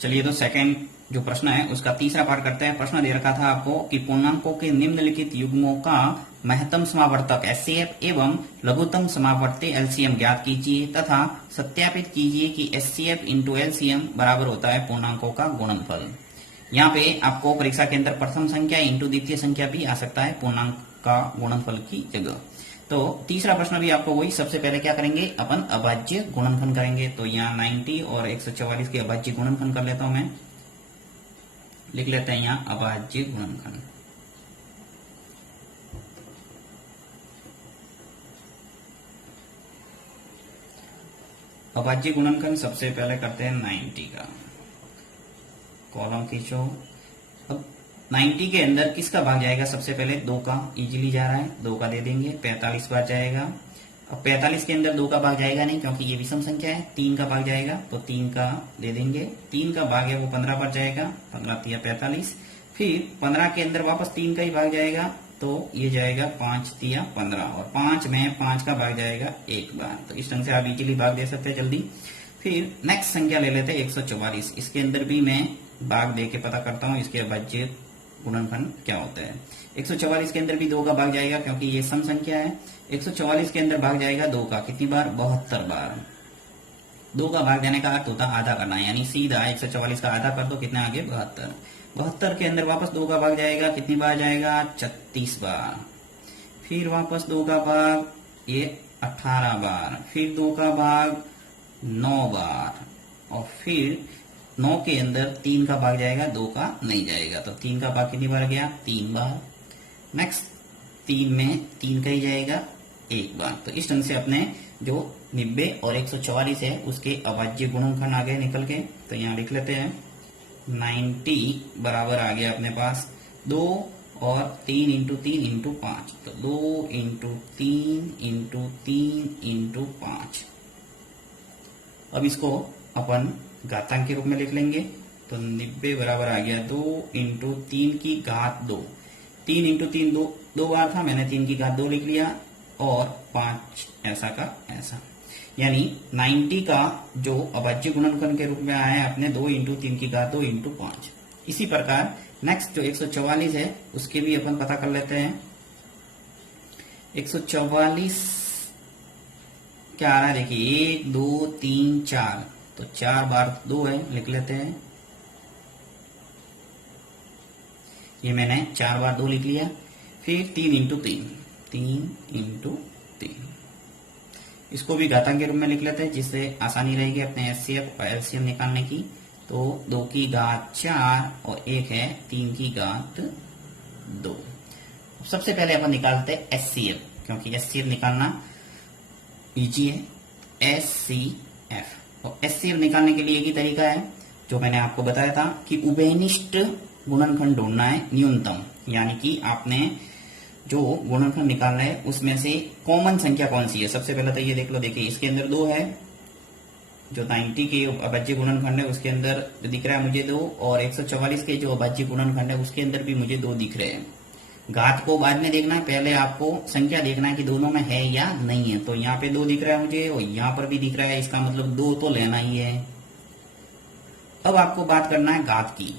चलिए तो सेकंड जो प्रश्न है उसका तीसरा पार्ट करते हैं। प्रश्न दे रखा था आपको कि पूर्णांकों के निम्नलिखित युग्मों का महत्तम समावर्तक एचसीएफ एवं लघुत्तम समावर्ती एलसीएम ज्ञात कीजिए तथा सत्यापित कीजिए कि एचसीएफ इंटू एलसीएम बराबर होता है पूर्णांकों का गुणनफल। यहाँ पे आपको परीक्षा के अंदर प्रथम संख्या इंटू द्वितीय संख्या भी आ सकता है पूर्णांक का गुणनफल की जगह। तो तीसरा प्रश्न भी आपको वही, सबसे पहले क्या करेंगे अपन अभाज्य गुणनखंड करेंगे। तो यहाँ 90 और 144 के अभाज्य गुणनखंड कर लेता हूं मैं, लिख लेते हैं यहाँ अभाज्य गुणनखंड। अभाज्य गुणनखंड सबसे पहले करते हैं 90 का, कॉलम खींचो। अब 90 के अंदर किसका भाग जाएगा, सबसे पहले 2 का इजीली जा रहा है, 2 का दे देंगे, 45 बार जाएगा। अब 45 के अंदर 2 का भाग जाएगा नहीं क्योंकि ये विषम संख्या है, 3 का भाग जाएगा तो 3 का दे देंगे। 3 का भाग है वो 15 बार जाएगा, 15 तिया 45। फिर 15 के अंदर वापस 3 का ही भाग जाएगा तो ये जाएगा 5 तिया 15 और 5 में 5 का भाग जाएगा 1 बार। तो इस ढंग से आप इजीली भाग दे सकते हैं जल्दी। फिर नेक्स्ट संख्या ले लेते हैं 144। इसके अंदर भी मैं भाग दे के पता करता हूँ इसके अभाज्य गुणनखंड क्या होता है। 144 के अंदर भी 2 का भाग जाएगा क्योंकि ये सम संख्या है। 144 के अंदर भाग जाएगा 2 का, कितनी बार, 72 बार। 2 का भाग देने का अर्थ होता है आधा करना, यानी सीधा 144 का आधा कर दो, कितना आगे 72। 72 के अंदर वापस 2 का भाग जाएगा, कितनी बार जाएगा, 36 बार। फिर वापस 2 का भाग ये 18 बार, फिर 2 का भाग 9 बार और फिर 9 के अंदर 3 का भाग जाएगा, 2 का नहीं जाएगा। तो 3 का भाग कितनी बार गया, 3 बार। नेक्स्ट 3 में 3 का ही जाएगा 1 बार। तो इस ढंग से अपने जो 90 और 144 है उसके अभाज्य गुणनखंड आ गए निकल के। तो यहाँ लिख लेते हैं 90 बराबर आ गया अपने पास 2 और 3 इंटू 3 इंटू 5, तो 2 इंटू 3 इंटू 3 इंटू 5। अब इसको अपन घातांक के रूप में लिख लेंगे। तो 90 बराबर आ गया 2 इंटू 3 की घात 2। 3 इंटू 3 दो बार था, मैंने 3 की घात 2 लिख लिया और 5 ऐसा का ऐसा, यानी 90 का जो अभाज्य गुणनखंड के रूप में आया है अपने 2 इंटू 3 की घात 2 इंटू 5। इसी प्रकार नेक्स्ट जो 144 है उसके भी अपन पता कर लेते हैं। 144 क्या आ रहा है देखिए, 1 2 3 4, तो 4 बार 2 है, लिख लेते हैं। ये मैंने 4 बार 2 लिख लिया। फिर 3 इंटू 3, 3 इंटू 3, इसको भी घातांक के रूप में लिख लेते हैं जिससे आसानी रहेगी अपने एचसीएफ और एलसीएम निकालने की। तो 2 की घात 4 और 1 है 3 की घात 2। सबसे पहले अपन निकालते हैं एचसीएफ, क्योंकि एचसीएफ निकालना इजी है। एचसीएफ और एचसीएफ निकालने के लिए एक ही तरीका है जो मैंने आपको बताया था कि उभयनिष्ठ गुणनखंड ढूंढना है न्यूनतम, यानी कि आपने जो गुणनखंड निकालना है उसमें से कॉमन संख्या कौन सी है। सबसे पहले तो ये देख लो, देखिए इसके अंदर 2 है, जो 90 के अभाज्य गुणनखंड है उसके अंदर दिख रहा है मुझे 2, और 144 के जो अभाज्य गुणनखंड है उसके अंदर भी मुझे 2 दिख रहे हैं। घात को बाद में देखना है, पहले आपको संख्या देखना है कि दोनों में है या नहीं है। तो यहाँ पे 2 दिख रहा है मुझे और यहाँ पर भी दिख रहा है, इसका मतलब 2 तो लेना ही है। अब आपको बात करना है घात की।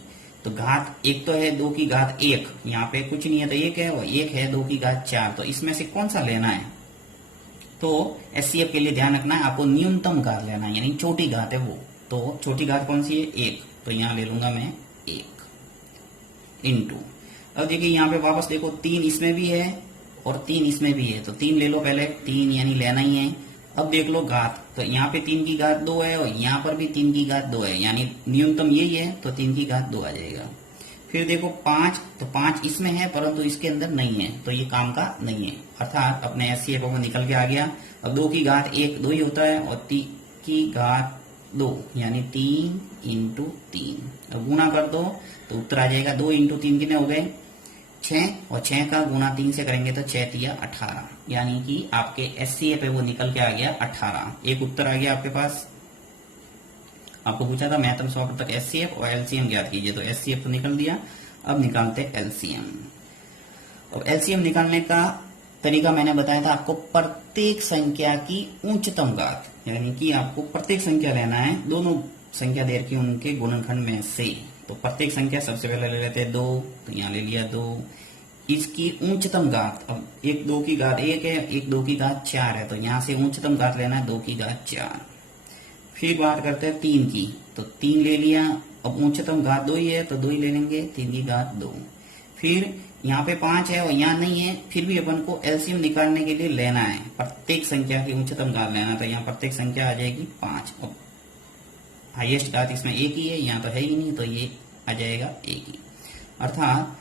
तो घात एक तो है 2 की घात 1, यहाँ पे कुछ नहीं है तो 1 है, और 1 है 2 की घात 4, तो इसमें से कौन सा लेना है। तो एचसीएफ के लिए ध्यान रखना है आपको न्यूनतम घात लेना है, यानी छोटी घात है वो। तो छोटी घात कौन सी है, 1, तो यहाँ ले लूंगा मैं 1 इंटू। अब देखिए यहाँ पे वापस देखो 3 इसमें भी है और 3 इसमें भी है, तो 3 ले लो पहले, 3 यानी लेना ही है। अब देख लो घात, तो यहाँ पे 3 की घात 2 है और यहाँ पर भी 3 की घात 2 है, यानी न्यूनतम यही है, तो 3 की घात 2 आ जाएगा। फिर देखो 5, तो 5 इसमें है परंतु इसके अंदर नहीं है, तो ये काम का नहीं है, अर्थात अपने एचसीएफ को निकल के आ गया। अब 2 की घात 1 2 ही होता है और 3 की घात 2 यानी 3 इंटू 3। अब गुणा कर दो तो उत्तर आ जाएगा 2 इंटू 3 कितने हो गए 6, और 6 का गुणा 3 से करेंगे तो 6 तिया 18, यानी कि आपके एचसीएफ है वो निकल के आ गया 18। एक उत्तर आ गया आपके पास। आपको पूछा था महत्तम समावर्तक एचसीएफ और एलसीएम ज्ञात कीजिए, तो एचसीएफ तो निकल दिया। अब निकालते हैं एलसीएम। अब एलसीएम निकालने का तरीका मैंने बताया था आपको, प्रत्येक संख्या की उच्चतम घात, यानी कि आपको प्रत्येक संख्या लेना है, दोनों संख्या दे रखी उनके गुणनखंड में से। तो प्रत्येक संख्या सबसे पहले ले लेते हैं 2, तो यहाँ ले लिया 2। इसकी उच्चतम घात, अब 1 2 की घात 1 है, 1 2 की घात 4 है, तो यहाँ से उच्चतम घात लेना है 2 की घात 4। फिर बात करते हैं 3 की, तो 3 ले लिया। अब उच्चतम घात 2 ही है तो 2 ही ले लेंगे, 3 की घात 2। फिर यहाँ पे 5 है और यहाँ नहीं है, फिर भी अपन को एलसीएम निकालने के लिए लेना है, प्रत्येक संख्या की उच्चतम घात लेना है। तो यहाँ प्रत्येक संख्या आ जाएगी 5। अब हाईएस्ट घात इसमें 1 ही है, यहाँ तो है ही नहीं, तो ये आ जाएगा 1 ही। अर्थात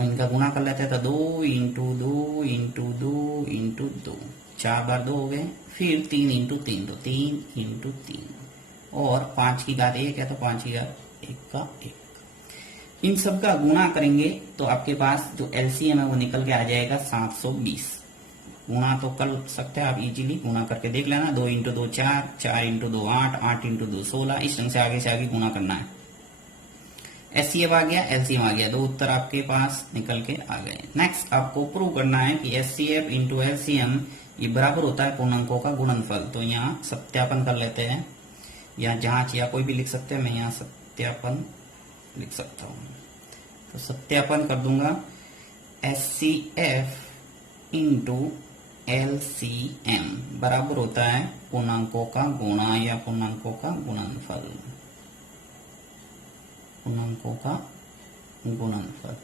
इनका गुणा कर लेते हैं, तो 2 इंटू 2 इंटू 2 इंटू 2, 4 बार 2 हो गए। फिर 3 इंटू 3, तो 3 इंटू 3, और 5 की घात 1 है तो 5 की घात 1 का 1। इन सब का गुणा करेंगे तो आपके पास जो एलसीएम है वो निकल के आ जाएगा 720। गुणा तो कर सकते हैं आप इजीली, गुणा करके देख लेना। 2 इंटू 2 4, 4 इंटू 2 8, 8 इंटू 2 16, इस ढंग से आगे गुणा करना है। एचसीएफ आ गया, एलसीएम आ गया, 2 उत्तर आपके पास निकल के आ गए। नेक्स्ट आपको प्रूव करना है कि एचसीएफ इंटू एलसीएम ये बराबर होता है पूर्णांकों का गुणनफल। तो यहाँ सत्यापन कर लेते हैं, या जांच या कोई भी लिख सकते हैं, मैं यहाँ सत्यापन लिख सकता हूँ। तो सत्यापन कर दूंगा, एचसीएफ इंटू एलसीएम बराबर होता है पूर्णांकों का गुणा या पूर्णांकों का गुणनफल, पूर्णांकों का गुणनफल।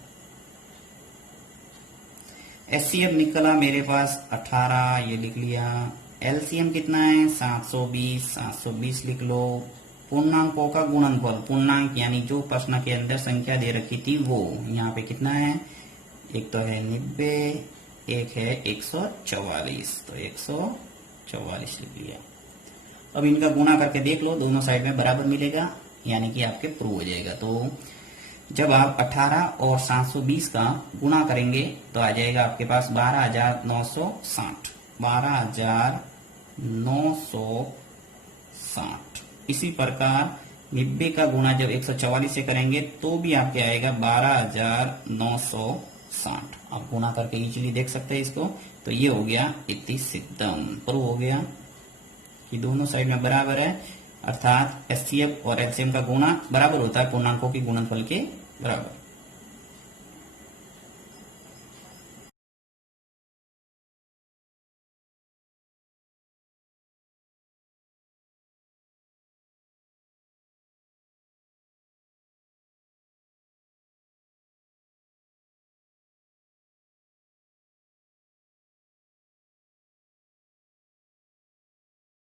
एचसीएफ निकला मेरे पास 18, ये लिख लिया। एलसीएम कितना है 720, 720 लिख लो। पूर्णांकों का गुणनफल, पूर्णांक यानी जो प्रश्न के अंदर संख्या दे रखी थी वो यहाँ पे कितना है, एक तो है 90, एक है 144, तो 144 लिख लिया। अब इनका गुणा करके देख लो, दोनों साइड में बराबर मिलेगा, यानी कि आपके प्रूव हो जाएगा। तो जब आप 18 और 720 का गुणा करेंगे तो आ जाएगा आपके पास 12,960, 12,960। इसी प्रकार 90 का गुणा जब 144 से करेंगे तो भी आपके आएगा 12,960। आप गुणा करके इजीली देख सकते हैं इसको। तो ये हो गया इति सिद्धम, प्रूव हो गया कि दोनों साइड में बराबर है, अर्थात एचसीएफ और एलसीएम का गुणा बराबर होता है पूर्णांकों के गुणनफल के बराबर।